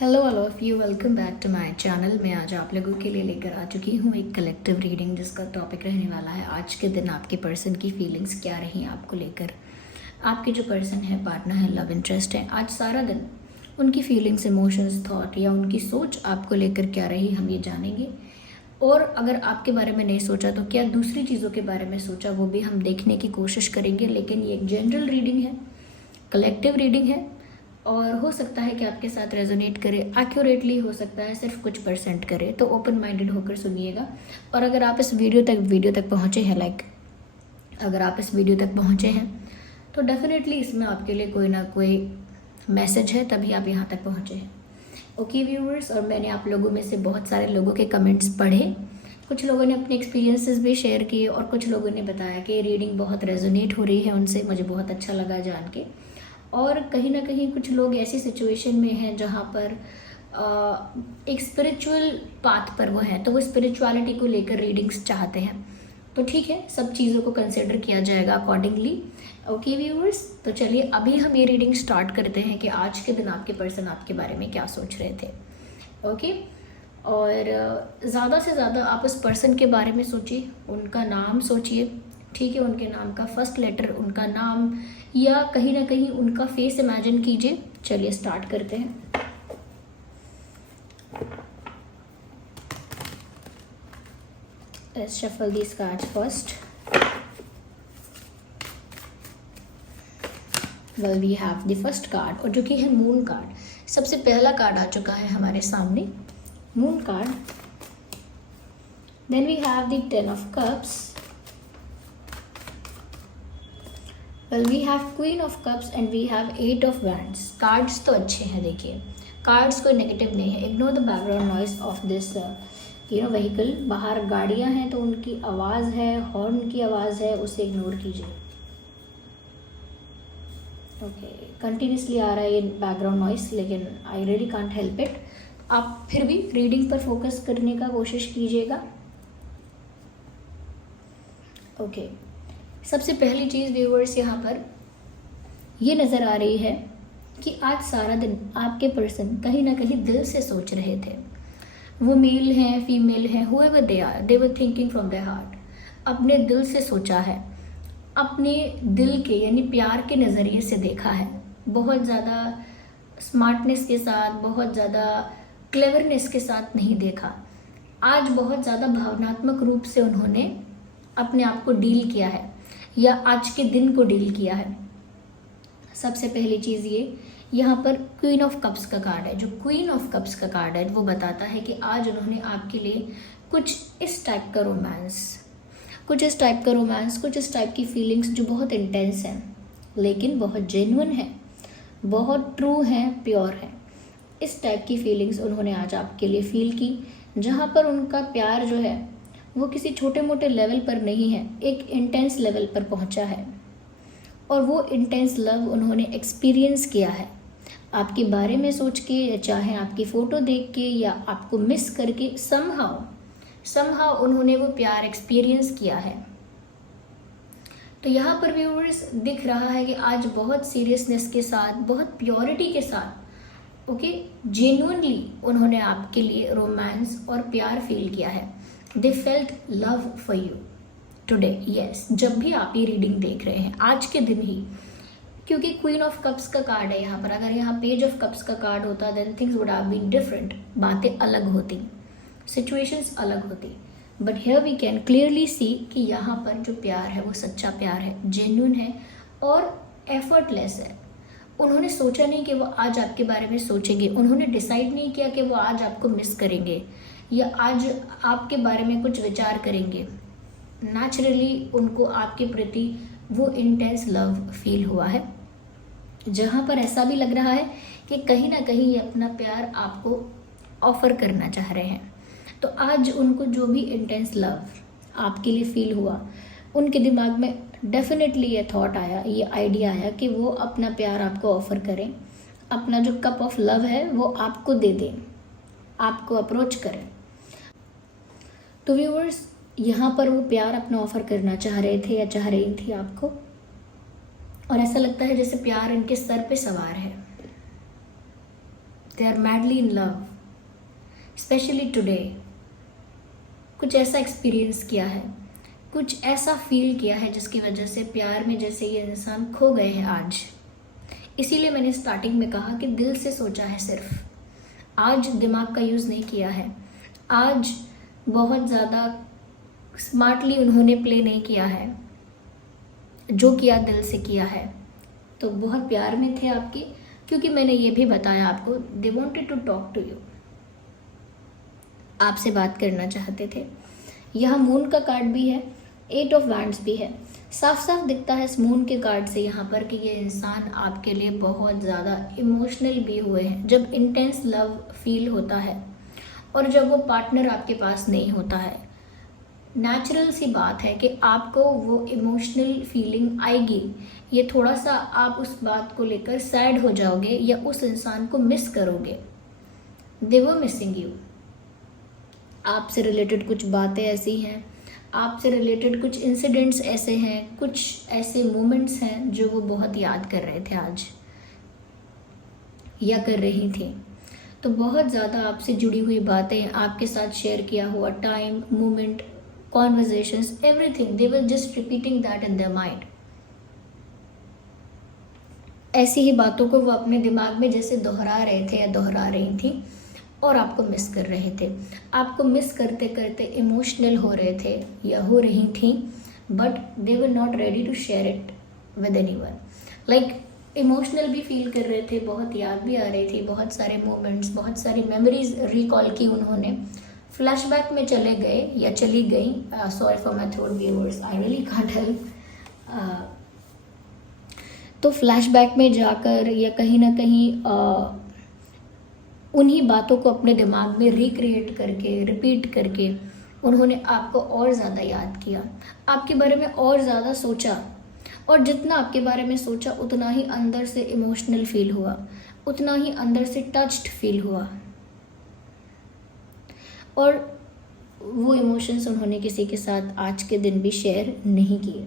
Hello all of you, welcome back to my channel. मैं आज आप लोगों के लिए लेकर आ चुकी हूँ एक कलेक्टिव रीडिंग जिसका टॉपिक रहने वाला है आज के दिन आपके पर्सन की फीलिंग्स क्या रही आपको लेकर। आपके जो पर्सन है, पार्टनर है, लव इंटरेस्ट है, आज सारा दिन उनकी फीलिंग्स, इमोशंस, थॉट या उनकी सोच आपको लेकर क्या रही हम ये जानेंगे। और अगर आपके बारे में नहीं सोचा तो क्या दूसरी चीज़ों के बारे में सोचा वो भी हम देखने की कोशिश करेंगे। लेकिन ये एक जनरल रीडिंग है, कलेक्टिव रीडिंग है और हो सकता है कि आपके साथ रेजोनेट करे, एक्यूरेटली हो सकता है सिर्फ कुछ परसेंट करे। तो ओपन माइंडेड होकर सुनिएगा। और अगर आप इस वीडियो तक पहुँचे हैं, अगर आप इस वीडियो तक पहुँचे हैं तो डेफिनेटली इसमें आपके लिए कोई ना कोई मैसेज है, तभी आप यहाँ तक पहुँचे हैं। ओके व्यूअर्स, और मैंने आप लोगों में से बहुत सारे लोगों के कमेंट्स पढ़े। कुछ लोगों ने अपने एक्सपीरियंसेस भी शेयर किए और कुछ लोगों ने बताया कि रीडिंग बहुत रेजोनेट हो रही है उनसे। मुझे बहुत अच्छा लगा जान के। और कहीं ना कहीं कुछ लोग ऐसी सिचुएशन में हैं जहाँ पर एक स्पिरिचुअल पाथ पर वो हैं, तो वो स्पिरिचुअलिटी को लेकर रीडिंग्स चाहते हैं। तो ठीक है, सब चीज़ों को कंसिडर किया जाएगा अकॉर्डिंगली। ओके व्यूअर्स, तो चलिए अभी हम ये रीडिंग स्टार्ट करते हैं कि आज के दिन आपके पर्सन आपके बारे में क्या सोच रहे थे। ओके, और ज़्यादा से ज़्यादा आप उस पर्सन के बारे में सोचिए, उनका नाम सोचिए। ठीक है, उनके नाम का फर्स्ट लेटर, उनका नाम या कहीं ना कहीं उनका फेस इमेजिन कीजिए। चलिए स्टार्ट करते हैं। Let's shuffle these cards first. Well, we have the first card, और जो कि है मून कार्ड। सबसे पहला कार्ड आ चुका है हमारे सामने, moon card. Then we have the Ten of Cups. Well, we have Queen of Cups and we have Eight of Wands. Cards तो अच्छे हैं, देखिए कार्ड्स कोई नेगेटिव नहीं है। Ignore the background noise of this vehicle. बाहर गाड़ियां हैं तो उनकी आवाज़ है, हॉर्न की आवाज़ है, उसे इग्नोर कीजिए। ओके, कंटिन्यूसली आ रहा है ये बैकग्राउंड नॉइस, लेकिन I really can't help it. आप फिर भी रीडिंग पर फोकस करने का कोशिश कीजिएगा। ओके, सबसे पहली चीज़ व्यूअर्स यहाँ पर ये नज़र आ रही है कि आज सारा दिन आपके पर्सन कहीं ना कहीं दिल से सोच रहे थे। वो मेल हैं, फीमेल हैं, whoever they are, they were thinking from their heart। अपने दिल से सोचा है, अपने दिल के यानी प्यार के नज़रिए से देखा है। बहुत ज़्यादा स्मार्टनेस के साथ, बहुत ज़्यादा क्लेवरनेस के साथ नहीं देखा। आज बहुत ज़्यादा भावनात्मक रूप से उन्होंने अपने आप को डील किया है या आज के दिन को डील किया है। सबसे पहली चीज़ ये, यहाँ पर क्वीन ऑफ कप्स का कार्ड है। जो क्वीन ऑफ कप्स का कार्ड है वो बताता है कि आज उन्होंने आपके लिए कुछ इस टाइप का रोमांस, कुछ इस टाइप की फीलिंग्स जो बहुत इंटेंस हैं लेकिन बहुत जेन्युइन है, बहुत ट्रू है, प्योर है। इस टाइप की फीलिंग्स उन्होंने आज आपके लिए फील की, जहाँ पर उनका प्यार जो है वो किसी छोटे मोटे लेवल पर नहीं है, एक इंटेंस लेवल पर पहुंचा है। और वो इंटेंस लव उन्होंने एक्सपीरियंस किया है आपके बारे में सोच के, या चाहे आपकी फ़ोटो देख के या आपको मिस करके, समहाउ उन्होंने वो प्यार एक्सपीरियंस किया है। तो यहाँ पर व्यूअर्स दिख रहा है कि आज बहुत सीरियसनेस के साथ, बहुत प्योरिटी के साथ, ओके, जेन्युइनली उन्होंने आपके लिए रोमांस और प्यार फील किया है। They felt love for you today. Yes, जब भी आप ये रीडिंग देख रहे हैं आज के दिन ही, क्योंकि क्वीन ऑफ कप्स का कार्ड है यहाँ पर। अगर यहाँ पेज ऑफ कप्स का कार्ड होता then things would have been different, बातें अलग होती, सिचुएशंस अलग होती। But here we can clearly see कि यहाँ पर जो प्यार है वो सच्चा प्यार है, जेन्युइन है और एफर्टलेस है। उन्होंने सोचा नहीं कि वो आज आपके बारे में सोचेंगे, उन्होंने डिसाइड नहीं किया कि वो आज आपको मिस करेंगे या आज आपके बारे में कुछ विचार करेंगे। नेचुरली उनको आपके प्रति वो इंटेंस लव फील हुआ है, जहाँ पर ऐसा भी लग रहा है कि कहीं ना कहीं ये अपना प्यार आपको ऑफर करना चाह रहे हैं। तो आज उनको जो भी इंटेंस लव आपके लिए फील हुआ, उनके दिमाग में डेफिनेटली ये थॉट आया, ये आइडिया आया कि वो अपना प्यार आपको ऑफर करें, अपना जो कप ऑफ लव है वो आपको दे दें, आपको अप्रोच करें। तो व्यूअर्स, यहाँ पर वो प्यार अपना ऑफर करना चाह रहे थे या चाह रही थी आपको, और ऐसा लगता है जैसे प्यार इनके सर पे सवार है। They are madly in love, specially today. कुछ ऐसा एक्सपीरियंस किया है, कुछ ऐसा फील किया है जिसकी वजह से प्यार में जैसे ये इंसान खो गए हैं आज। इसीलिए मैंने स्टार्टिंग में कहा कि दिल से सोचा है सिर्फ, आज दिमाग का यूज़ नहीं किया है, आज बहुत ज़्यादा स्मार्टली उन्होंने प्ले नहीं किया है, जो किया दिल से किया है। तो बहुत प्यार में थे आपके, क्योंकि मैंने ये भी बताया आपको, they wanted to talk to you, आपसे बात करना चाहते थे। यहाँ मून का कार्ड भी है, 8 ऑफ वैंड्स भी है। साफ साफ दिखता है इस मून के कार्ड से यहाँ पर कि ये इंसान आपके लिए बहुत ज़्यादा इमोशनल भी हुए हैं। जब इंटेंस लव फील होता है और जब वो पार्टनर आपके पास नहीं होता है, नेचुरल सी बात है कि आपको वो इमोशनल फीलिंग आएगी। ये थोड़ा सा आप उस बात को लेकर सैड हो जाओगे या उस इंसान को मिस करोगे। दे वर मिसिंग यू। आपसे रिलेटेड कुछ बातें ऐसी हैं, आपसे रिलेटेड कुछ इंसिडेंट्स ऐसे हैं, कुछ ऐसे मोमेंट्स हैं जो वो बहुत याद कर रहे थे आज या कर रही थी। तो बहुत ज़्यादा आपसे जुड़ी हुई बातें, आपके साथ शेयर किया हुआ time, moment, conversations, everything, they were just repeating that in their mind. ऐसी ही बातों को वो अपने दिमाग में जैसे दोहरा रहे थे या दोहरा रही थी और आपको मिस कर रहे थे। आपको मिस करते करते इमोशनल हो रहे थे या हो रही थी, but they were not ready to share it with anyone. Like emotional भी फील कर रहे थे, बहुत याद भी आ रही थी, बहुत सारे मोमेंट्स, बहुत सारी मेमोरीज रिकॉल की उन्होंने। फ्लैशबैक में चले गए या चली गई। Sorry for my throat viewers, I really can't help. तो फ्लैशबैक में जाकर या कहीं ना कहीं उन्हीं बातों को अपने दिमाग में रिक्रिएट करके, रिपीट करके उन्होंने आपको और ज़्यादा याद किया, आपके बारे में और ज़्यादा सोचा। और जितना आपके बारे में सोचा उतना ही अंदर से इमोशनल फील हुआ, उतना ही अंदर से टच्ड फील हुआ। और वो इमोशंस उन्होंने किसी के साथ आज के दिन भी शेयर नहीं किए।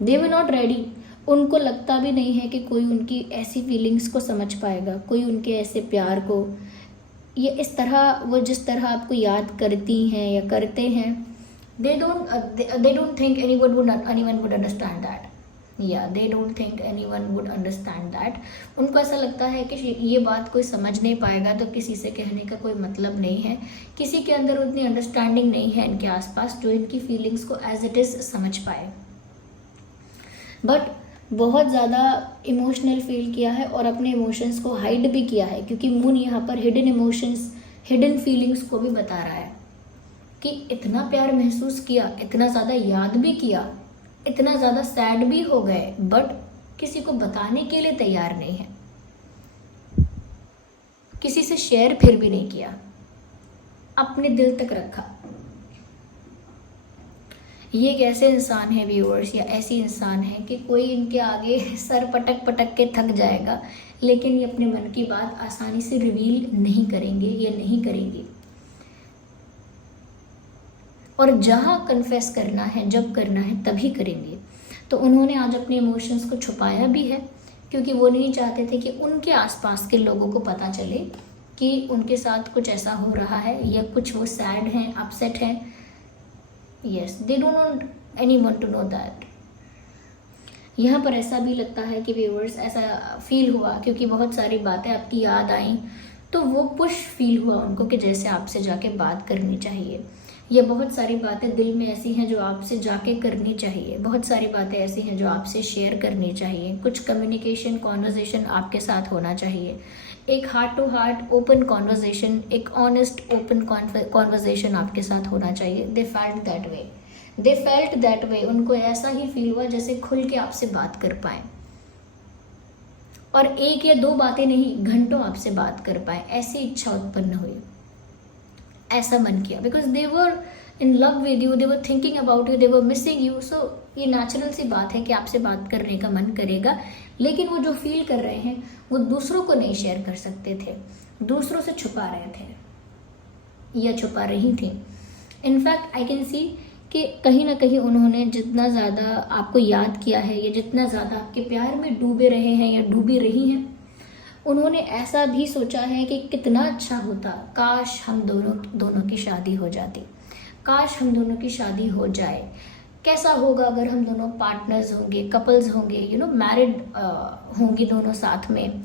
दे वर नॉट रेडी। उनको लगता भी नहीं है कि कोई उनकी ऐसी फीलिंग्स को समझ पाएगा, कोई उनके ऐसे प्यार को, ये इस तरह वो जिस तरह आपको याद करती हैं या करते हैं, they don't think anyone would understand that. Yeah, they don't think anyone would understand that. उनको ऐसा लगता है कि ये बात कोई समझ नहीं पाएगा, तो किसी से कहने का कोई मतलब नहीं है। किसी के अंदर उतनी अंडरस्टैंडिंग नहीं है इनके आसपास जो इनकी फीलिंग्स को एज इट इज़ समझ पाए। बट बहुत ज़्यादा इमोशनल फील किया है और अपने इमोशंस को हाइड भी किया है, क्योंकि मून यहाँ पर हिडन इमोशंस, हिडन फीलिंग्स को भी बता रहा है कि इतना प्यार महसूस किया, इतना ज़्यादा याद भी किया, इतना ज़्यादा सैड भी हो गए, बट किसी को बताने के लिए तैयार नहीं है, किसी से शेयर फिर भी नहीं किया, अपने दिल तक रखा। ये एक ऐसे इंसान है व्यूअर्स, या ऐसी इंसान है कि कोई इनके आगे सर पटक पटक के थक जाएगा, लेकिन ये अपने मन की बात आसानी से रिवील नहीं करेंगे, ये नहीं करेंगे। और जहाँ कन्फेस करना है, जब करना है तभी करेंगे। तो उन्होंने आज अपने इमोशंस को छुपाया भी है, क्योंकि वो नहीं चाहते थे कि उनके आसपास के लोगों को पता चले कि उनके साथ कुछ ऐसा हो रहा है या कुछ वो सैड हैं, अपसेट हैं। Yes, they don't want anyone to know that. यहाँ पर ऐसा भी लगता है कि व्यूअर्स, ऐसा फील हुआ क्योंकि बहुत सारी बातें आपकी याद आई, तो वो पुश फील हुआ उनको कि जैसे आपसे जाके बात करनी चाहिए। ये बहुत सारी बातें दिल में ऐसी हैं जो आपसे जाके करनी चाहिए, बहुत सारी बातें ऐसी हैं जो आपसे शेयर करनी चाहिए, कुछ कम्युनिकेशन, कॉन्वर्जेशन आपके साथ होना चाहिए, एक heart to heart open conversation, एक ऑनेस्ट ओपन कॉन्वर्जेशन आपके साथ होना चाहिए। दे फेल्ट दैट वे, उनको ऐसा ही फील हुआ जैसे खुल के आपसे बात कर पाए, और एक या दो बातें नहीं, घंटों आपसे बात कर पाए, ऐसी इच्छा उत्पन्न हुई, ऐसा मन किया। Because they were in love with you, they were thinking about you, they were missing you. So ये नेचुरल सी बात है कि आपसे बात करने का मन करेगा, लेकिन वो जो फील कर रहे हैं वो दूसरों को नहीं शेयर कर सकते थे, दूसरों से छुपा रहे थे या छुपा रही थी। इनफैक्ट आई कैन सी कि कहीं ना कहीं उन्होंने जितना ज़्यादा आपको याद किया है या जितना ज़्यादा आपके प्यार में डूबे रहे हैं या डूबी रही हैं, उन्होंने ऐसा भी सोचा है कि कितना अच्छा होता, काश हम दोनों दोनों की शादी हो जाती, काश हम दोनों की शादी हो जाए। कैसा होगा अगर हम दोनों पार्टनर्स होंगे, कपल्स होंगे, मैरिड होंगे दोनों साथ में,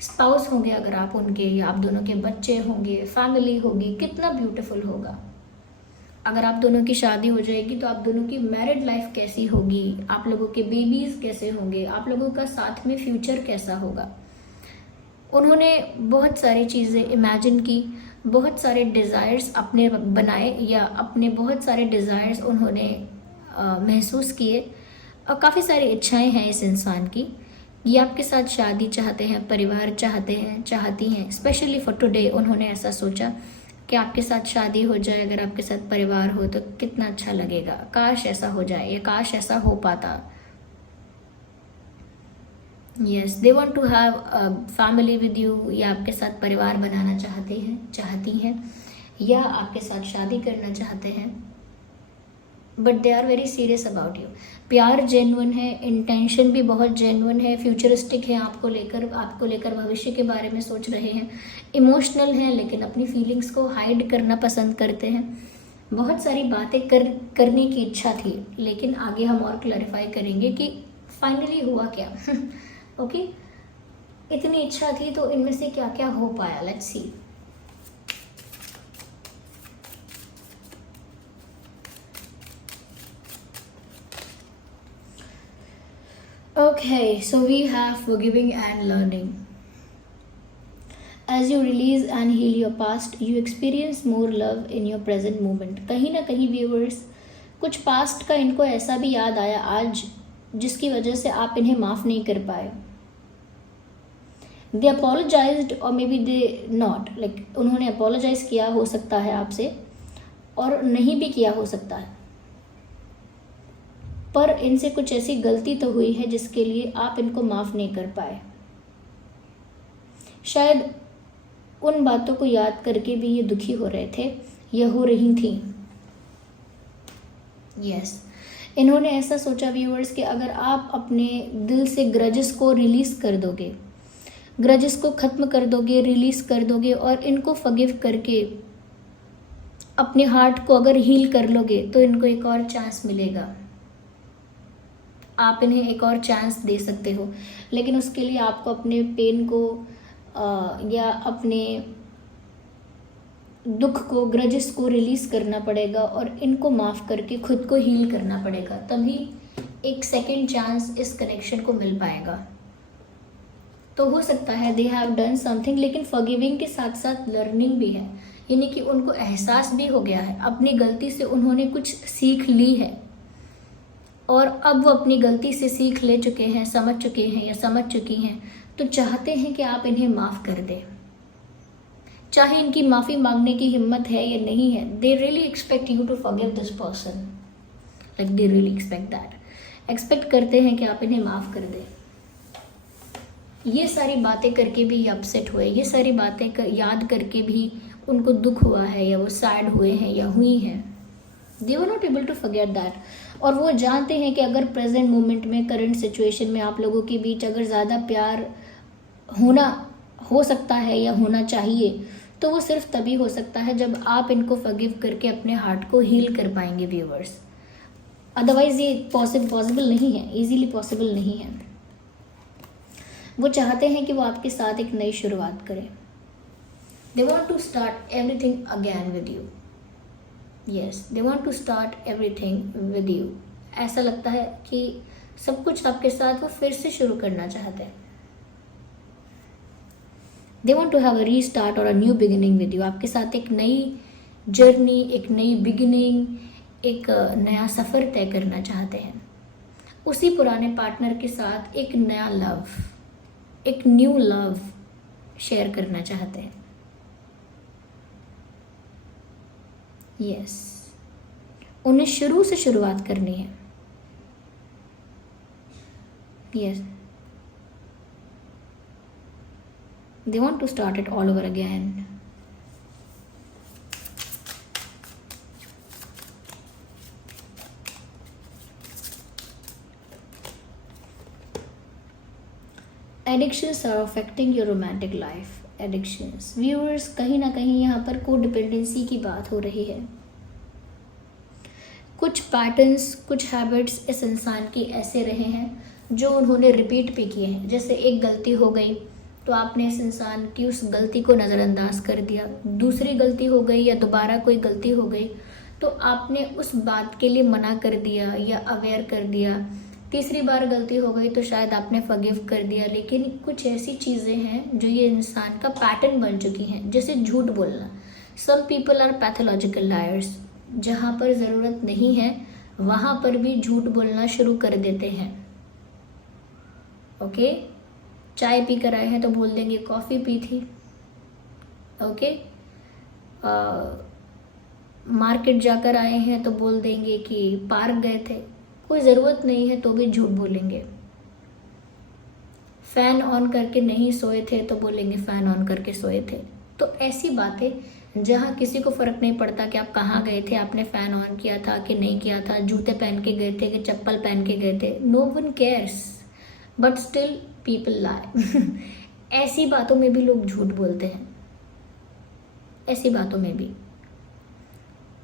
स्पाउस होंगे अगर आप उनके, या आप दोनों के बच्चे होंगे, फैमिली होगी, कितना ब्यूटीफुल होगा। अगर आप दोनों की शादी हो जाएगी तो आप दोनों की मैरिड लाइफ कैसी होगी, आप लोगों के बेबीज कैसे होंगे, आप लोगों का साथ में फ्यूचर कैसा होगा। उन्होंने बहुत सारी चीज़ें इमेजिन की, बहुत सारे डिज़ायर्स अपने बनाए, या अपने बहुत सारे डिज़ायर्स उन्होंने महसूस किए। और काफ़ी सारी इच्छाएं हैं इस इंसान की। ये आपके साथ शादी चाहते हैं, परिवार चाहते हैं, चाहती हैं। स्पेशली फॉर टुडे उन्होंने ऐसा सोचा कि आपके साथ शादी हो जाए, अगर आपके साथ परिवार हो तो कितना अच्छा लगेगा, काश ऐसा हो जाए या काश ऐसा हो पाता। Yes, they want to have a family with you, या आपके साथ परिवार बनाना चाहते हैं, चाहती हैं, या आपके साथ शादी करना चाहते हैं। But they are very serious about you. प्यार जेन्युइन है, इंटेंशन भी बहुत जेन्युइन है, फ्यूचरिस्टिक है, आपको लेकर भविष्य के बारे में सोच रहे हैं, इमोशनल हैं, लेकिन अपनी फीलिंग्स को हाइड करना पसंद करते हैं। बहुत सारी बातें करने की इच्छा थी, लेकिन आगे हम और क्लैरिफाई करेंगे कि फाइनली हुआ क्या। ओके, इतनी इच्छा थी तो इनमें से क्या क्या हो पाया, let's see. Okay, so we have forgiving and learning. As you release and heal your past, you experience more love in your present moment. कहीं ना कहीं व्यूअर्स, कुछ पास्ट का इनको ऐसा भी याद आया आज, जिसकी वजह से आप इन्हें माफ़ नहीं कर पाए। दे अपोलोजाइज्ड और may be they not, like उन्होंने अपोलोजाइज किया हो सकता है आपसे, और नहीं भी किया हो सकता है, पर इनसे कुछ ऐसी गलती तो हुई है जिसके लिए आप इनको माफ़ नहीं कर पाए। शायद उन बातों को याद करके भी ये दुखी हो रहे थे या हो रही थी। यस, इन्होंने ऐसा सोचा व्यूअर्स कि अगर आप अपने दिल से ग्रजेस को रिलीज़ कर दोगे, ग्रजेस को ख़त्म कर दोगे, रिलीज़ कर दोगे, और इनको फॉरगिव करके अपने हार्ट को अगर हील कर लोगे, तो इनको एक और चांस मिलेगा। आप इन्हें एक और चांस दे सकते हो, लेकिन उसके लिए आपको अपने पेन को या अपने दुख को, ग्रजेस को रिलीज़ करना पड़ेगा, और इनको माफ़ करके खुद को हील करना पड़ेगा, तभी एक सेकेंड चांस इस कनेक्शन को मिल पाएगा। तो हो सकता है दे हैव डन समथिंग, लेकिन फॉरगिविंग के साथ साथ लर्निंग भी है, यानी कि उनको एहसास भी हो गया है, अपनी गलती से उन्होंने कुछ सीख ली है, और अब वो अपनी गलती से सीख ले चुके हैं, समझ चुके हैं या समझ चुकी हैं, तो चाहते हैं कि आप इन्हें माफ़ कर दें। चाहे इनकी माफ़ी मांगने की हिम्मत है या नहीं है, they really expect you to forgive this person, like they really expect that, expect करते हैं कि आप इन्हें माफ़ कर दें। ये सारी बातें करके भी ये अपसेट हुए, ये सारी बातें याद करके भी उनको दुख हुआ है, या वो सैड हुए हैं या हुई हैं। They were not able to forget that, और वो जानते हैं कि अगर प्रेजेंट मोमेंट में, करंट सिचुएशन में आप लोगों के बीच अगर ज़्यादा प्यार हो सकता है या होना चाहिए, तो वो सिर्फ तभी हो सकता है जब आप इनको फॉरगिव करके अपने हार्ट को हील कर पाएंगे व्यूअर्स। अदरवाइज ये पॉसिबल नहीं है, इजीली पॉसिबल नहीं है। वो चाहते हैं कि वो आपके साथ एक नई शुरुआत करें। They want to start everything again with you. Yes, they want to start everything with you. ऐसा लगता है कि सब कुछ आपके साथ वो फिर से शुरू करना चाहते हैं। They want to have a restart और a new beginning with you. आपके साथ एक नई जर्नी, एक नई बिगिनिंग, एक नया सफ़र तय करना चाहते हैं। उसी पुराने पार्टनर के साथ एक नया लव, एक न्यू लव शेयर करना चाहते हैं। यस, उन्हें शुरू से शुरुआत करनी है। Yes, they want to start it all over again. Addictions are affecting your romantic life. Addictions viewers, कहीं ना कहीं यहाँ पर को डिपेंडेंसी की बात हो रही है। कुछ पैटर्न्स, कुछ हैबिट्स इस इंसान की ऐसे रहे हैं जो उन्होंने रिपीट पे किए हैं। जैसे एक गलती हो गई तो आपने इस इंसान की उस गलती को नज़रअंदाज कर दिया, दूसरी गलती हो गई या दोबारा कोई गलती हो गई तो आपने उस बात के लिए मना कर दिया या अवेयर कर दिया, तीसरी बार गलती हो गई तो शायद आपने फॉरगिव कर दिया। लेकिन कुछ ऐसी चीज़ें हैं जो ये इंसान का पैटर्न बन चुकी हैं, जैसे झूठ बोलना। Some people are pathological liars, जहाँ पर ज़रूरत नहीं है वहाँ पर भी झूठ बोलना शुरू कर देते हैं। ओके, चाय पी कर आए हैं तो बोल देंगे कॉफ़ी पी थी। ओके, मार्केट जाकर आए हैं तो बोल देंगे कि पार्क गए थे। कोई ज़रूरत नहीं है तो भी झूठ बोलेंगे। फ़ैन ऑन करके नहीं सोए थे तो बोलेंगे फ़ैन ऑन करके सोए थे। तो ऐसी बातें जहाँ किसी को फ़र्क नहीं पड़ता कि आप कहाँ गए थे, आपने फ़ैन ऑन किया था कि नहीं किया था, जूते पहन के गए थे कि चप्पल पहन के गए थे, no one cares, but still people lie. ऐसी बातों में भी लोग झूठ बोलते हैं, ऐसी बातों में भी।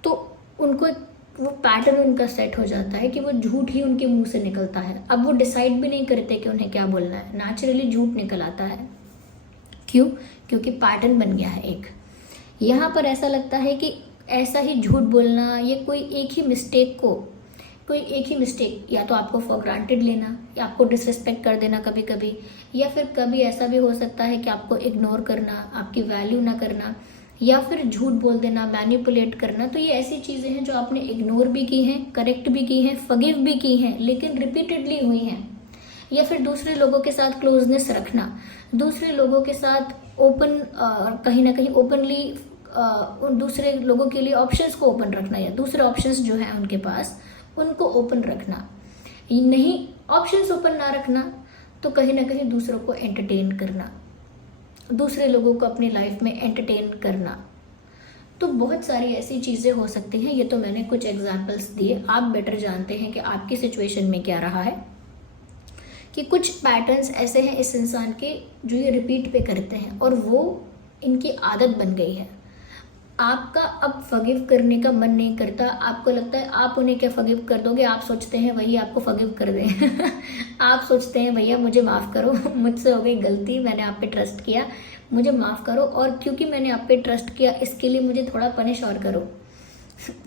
तो उनको वो पैटर्न उनका सेट हो जाता है कि वो झूठ ही उनके मुंह से निकलता है। अब वो डिसाइड भी नहीं करते कि उन्हें क्या बोलना है, नेचुरली झूठ निकल आता है। क्यों? क्योंकि पैटर्न बन गया है एक। यहाँ पर ऐसा लगता है कि ऐसा ही झूठ बोलना, ये कोई एक ही मिस्टेक या तो आपको फॉर ग्रांटेड लेना या आपको डिसरिस्पेक्ट कर देना कभी कभी, या फिर कभी ऐसा भी हो सकता है कि आपको इग्नोर करना, आपकी वैल्यू ना करना, या फिर झूठ बोल देना, मैनिपुलेट करना। तो ये ऐसी चीज़ें हैं जो आपने इग्नोर भी की हैं, करेक्ट भी की हैं, फॉरगिव भी की हैं, लेकिन रिपीटेडली हुई हैं। या फिर दूसरे लोगों के साथ क्लोजनेस रखना, दूसरे लोगों के साथ ओपन, कहीं ना कहीं ओपनली उन दूसरे लोगों के लिए ऑप्शंस को ओपन रखना, या दूसरे ऑप्शंस जो हैं उनके पास उनको ओपन रखना। नहीं, ऑप्शंस ओपन ना रखना तो कहीं ना कहीं दूसरों को एंटरटेन करना, दूसरे लोगों को अपनी लाइफ में एंटरटेन करना। तो बहुत सारी ऐसी चीज़ें हो सकती हैं। ये तो मैंने कुछ एग्जांपल्स दिए, आप बेटर जानते हैं कि आपकी सिचुएशन में क्या रहा है। कि कुछ पैटर्न्स ऐसे हैं इस इंसान के जो ये रिपीट पे करते हैं और वो इनकी आदत बन गई है। आपका अब फॉरगिव करने का मन नहीं करता, आपको लगता है आप उन्हें क्या फॉरगिव कर दोगे, आप सोचते हैं वही आपको फॉरगिव कर दें। आप सोचते हैं भैया मुझे माफ़ करो, मुझसे हो गई गलती, मैंने आप पे ट्रस्ट किया, मुझे माफ़ करो, और क्योंकि मैंने आप पे ट्रस्ट किया इसके लिए मुझे थोड़ा पनिश और करो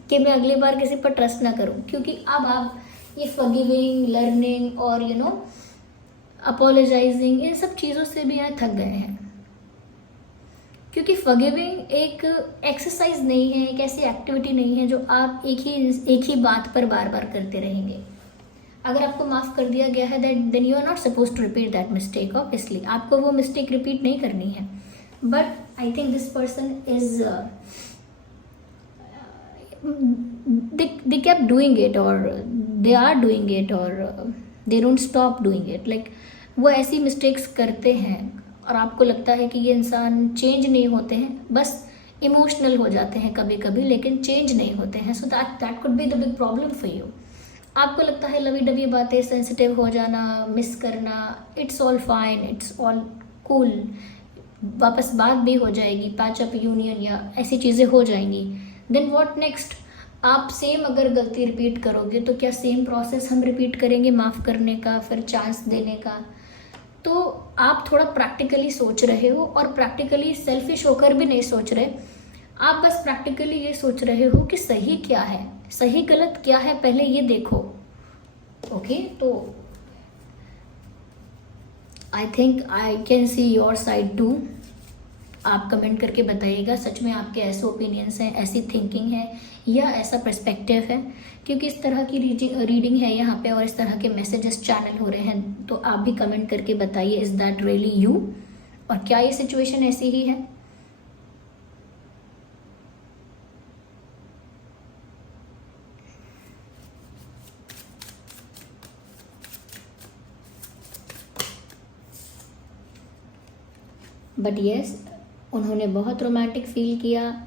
कि मैं अगली बार किसी पर ट्रस्ट ना करूं। क्योंकि अब आप ये फॉरगिविंग, लर्निंग और अपोलोजाइजिंग, इन सब चीज़ों से भी यहाँ थक गए हैं। क्योंकि फॉरगिविंग एक एक्सरसाइज नहीं है, एक ऐसी एक्टिविटी नहीं है जो आप एक ही बात पर बार बार करते रहेंगे। अगर आपको माफ़ कर दिया गया है then you are not suppose to repeat that mistake. Obviously आपको वो मिस्टेक रिपीट नहीं करनी है। But I think this person is they kept doing it, or they are doing it, or they don't stop doing it. Like वो ऐसी mistakes करते हैं और आपको लगता है कि ये इंसान चेंज नहीं होते हैं, बस इमोशनल हो जाते हैं कभी कभी, लेकिन चेंज नहीं होते हैं। So that could be the big problem for you. आपको लगता है लवी डवी बातें, सेंसिटिव हो जाना, मिस करना, it's all fine, it's all cool, वापस बात भी हो जाएगी, पैचअप यूनियन या ऐसी चीज़ें हो जाएंगी। Then what next? आप सेम अगर गलती रिपीट करोगे तो क्या सेम प्रोसेस हम रिपीट करेंगे माफ़ करने का, फिर चांस देने का? तो आप थोड़ा प्रैक्टिकली सोच रहे हो, और प्रैक्टिकली सेल्फिश होकर भी नहीं सोच रहे, आप बस प्रैक्टिकली ये सोच रहे हो कि सही क्या है, सही गलत क्या है, पहले ये देखो। ओके, तो I think I can see your side too. आप कमेंट करके बताइएगा सच में आपके ऐसे ओपिनियंस हैं, ऐसी थिंकिंग है या ऐसा पर्सपेक्टिव है। क्योंकि इस तरह की रीडिंग है यहाँ पे और इस तरह के मैसेजेस चैनल हो रहे हैं, तो आप भी कमेंट करके बताइए इज़ दैट रियली यू, और क्या ये सिचुएशन ऐसी ही है। बट येस, उन्होंने बहुत रोमांटिक फील किया,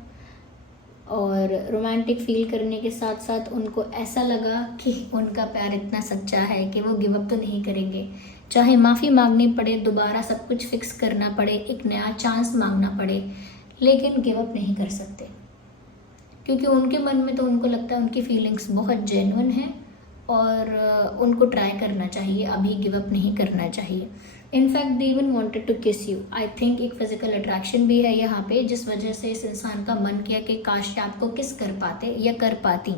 और रोमांटिक फील करने के साथ साथ उनको ऐसा लगा कि उनका प्यार इतना सच्चा है कि वो गिव अप तो नहीं करेंगे, चाहे माफ़ी मांगनी पड़े, दोबारा सब कुछ फिक्स करना पड़े, एक नया चांस मांगना पड़े, लेकिन गिव अप नहीं कर सकते, क्योंकि उनके मन में तो उनको लगता है उनकी फीलिंग्स बहुत जेन्युइन है और उनको ट्राई करना चाहिए, अभी गिव अप नहीं करना चाहिए। In fact they even wanted to kiss you. I think एक फिजिकल अट्रैक्शन भी है यहाँ पे, जिस वजह से इस इंसान का मन किया कि काश आपको किस कर पाते या कर पाती।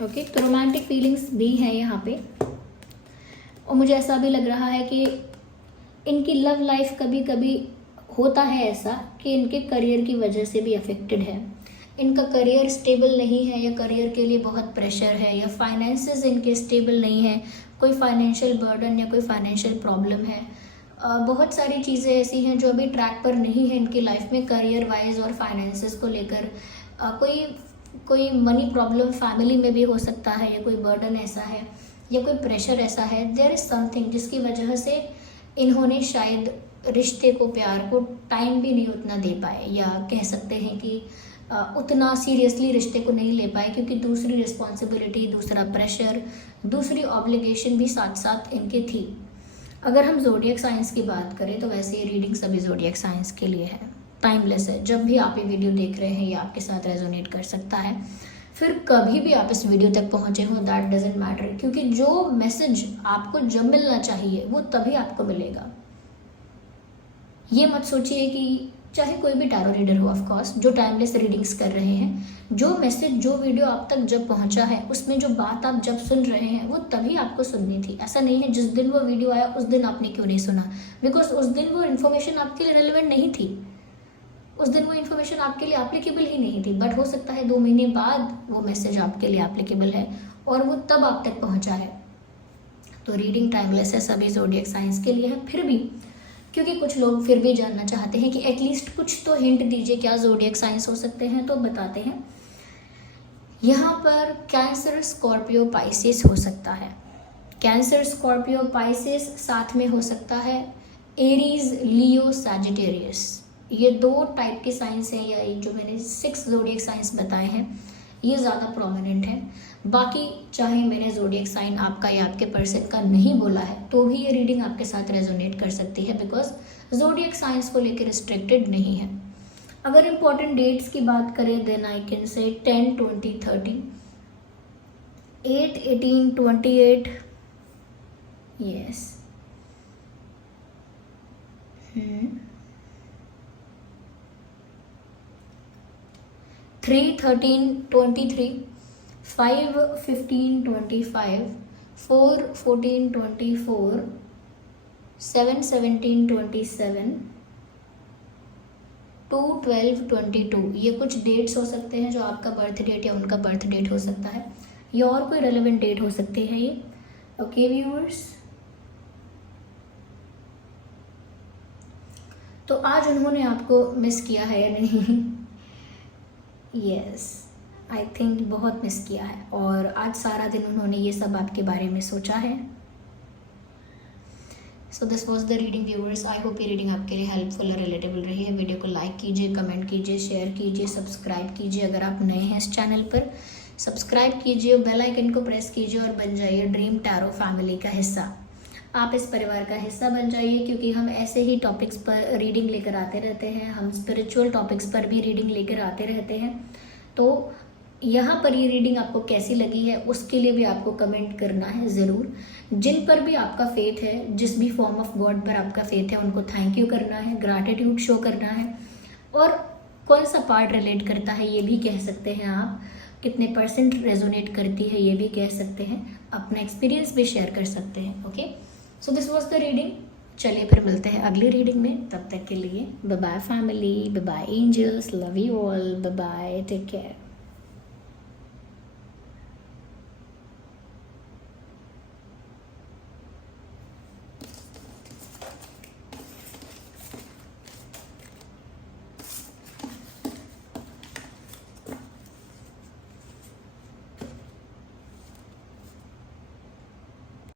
ओके, तो रोमांटिक फीलिंग्स भी है यहाँ पे, और मुझे ऐसा भी लग रहा है कि इनकी लव लाइफ कभी कभी होता है ऐसा कि इनके करियर की वजह से भी अफेक्टेड है। इनका करियर स्टेबल नहीं है, या करियर के लिए बहुत प्रेशर है, या फाइनेंसेस इनके स्टेबल नहीं है, कोई फाइनेंशियल बर्डन या कोई फाइनेंशियल प्रॉब्लम है। बहुत सारी चीज़ें ऐसी हैं जो अभी ट्रैक पर नहीं है इनकी लाइफ में, करियर वाइज और फाइनेंसेस को लेकर। कोई मनी प्रॉब्लम फैमिली में भी हो सकता है, या कोई बर्डन ऐसा है, या कोई प्रेशर ऐसा है, देयर इज़ समथिंग जिसकी वजह से इन्होंने शायद रिश्ते को, प्यार को टाइम भी नहीं उतना दे पाए, या कह सकते हैं कि उतना सीरियसली रिश्ते को नहीं ले पाए, क्योंकि दूसरी रिस्पॉन्सिबिलिटी, दूसरा प्रेशर, दूसरी ऑब्लिगेशन भी साथ साथ इनके थी। अगर हम ज़ोडिएक साइंस की बात करें तो वैसे ये रीडिंग सभी ज़ोडिएक साइंस के लिए है, टाइमलेस है। जब भी आप ये वीडियो देख रहे हैं ये आपके साथ रेजोनेट कर सकता है, फिर कभी भी आप इस वीडियो तक पहुँचे हो, दैट डजेंट मैटर, क्योंकि जो मैसेज आपको जब मिलना चाहिए वो तभी आपको मिलेगा। ये मत सोचिए कि चाहे कोई भी टैरो रीडर हो, ऑफ कोर्स, जो टाइमलेस रीडिंग्स कर रहे हैं, जो मैसेज, जो वीडियो आप तक जब पहुंचा है, उसमें जो बात आप जब सुन रहे हैं वो तभी आपको सुननी थी। ऐसा नहीं है जिस दिन वो वीडियो आया उस दिन आपने क्यों नहीं सुना, बिकॉज उस दिन वो इन्फॉर्मेशन आपके लिए रेलिवेंट नहीं थी, उस दिन वो इन्फॉर्मेशन आपके लिए एप्लीकेबल ही नहीं थी। बट हो सकता है 2 महीने बाद वो मैसेज आपके लिए एप्लीकेबल है और वो तब आप तक पहुँचा है। तो रीडिंग टाइमलेस है, सभी ज़ोडिएक साइंस के लिए है। फिर भी क्योंकि कुछ लोग फिर भी जानना चाहते हैं कि एटलीस्ट कुछ तो हिंट दीजिए क्या ज़ोडिएक साइंस हो सकते हैं, तो बताते हैं। यहाँ पर कैंसर, स्कॉर्पियो, पाइसेस हो सकता है। कैंसर, स्कॉर्पियो, पाइसेस साथ में हो सकता है एरीज, लियो, सैजिटेरियस। ये 2 टाइप के साइंस हैं, या जो मैंने 6 ज़ोडिएक साइंस बताए हैं ये ज़्यादा प्रोमिनेंट है। बाकी चाहे मैंने ज़ोडिएक साइन आपका या आपके पर्सन का नहीं बोला है तो भी ये रीडिंग आपके साथ रेजोनेट कर सकती है, बिकॉज ज़ोडिएक साइंस को लेकर रिस्ट्रिक्टेड नहीं है। अगर इम्पोर्टेंट डेट्स की बात करें then I can say 10, 20, 30, 8, 18, 28, yes, 3, 13, 23, 5, 15, 25, 4, 14, 24, 7, 17, 27, 2, 12, 22। ये कुछ डेट्स हो सकते हैं जो आपका बर्थ डेट या उनका बर्थ डेट हो सकता है, या और कोई रेलेवेंट डेट हो सकती है ये। ओके व्यूअर्स, तो आज उन्होंने आपको मिस किया है या नहीं? यस, आई थिंक बहुत मिस किया है, और आज सारा दिन उन्होंने ये सब आपके बारे में सोचा है। So this was the reading viewers. I hope ये रीडिंग आपके लिए हेल्पफुल और रिलेटेबल रही है। वीडियो को लाइक कीजिए, कमेंट कीजिए, शेयर कीजिए, सब्सक्राइब कीजिए। अगर आप नए हैं इस चैनल पर, सब्सक्राइब कीजिए, बेल आइकन को प्रेस कीजिए और बन जाइए ड्रीम टैरो फैमिली का हिस्सा। आप इस परिवार का हिस्सा बन जाइए, क्योंकि हम ऐसे ही टॉपिक्स पर रीडिंग लेकर आते रहते हैं। हम स्पिरिचुअल टॉपिक्स पर भी रीडिंग लेकर आते रहते हैं। तो यहाँ पर ये रीडिंग आपको कैसी लगी है उसके लिए भी आपको कमेंट करना है ज़रूर। जिन पर भी आपका फेथ है, जिस भी फॉर्म ऑफ गॉड पर आपका फेथ है, उनको थैंक यू करना है, ग्रैटिट्यूड शो करना है, और कौन सा पार्ट रिलेट करता है ये भी कह सकते हैं आप, कितने % रेजोनेट करती है ये भी कह सकते हैं, अपना एक्सपीरियंस भी शेयर कर सकते हैं। Okay, so this was the reading. चलिए फिर मिलते हैं अगली रीडिंग में, तब तक के लिए bye bye family, bye bye angels, love you all, bye bye, take care.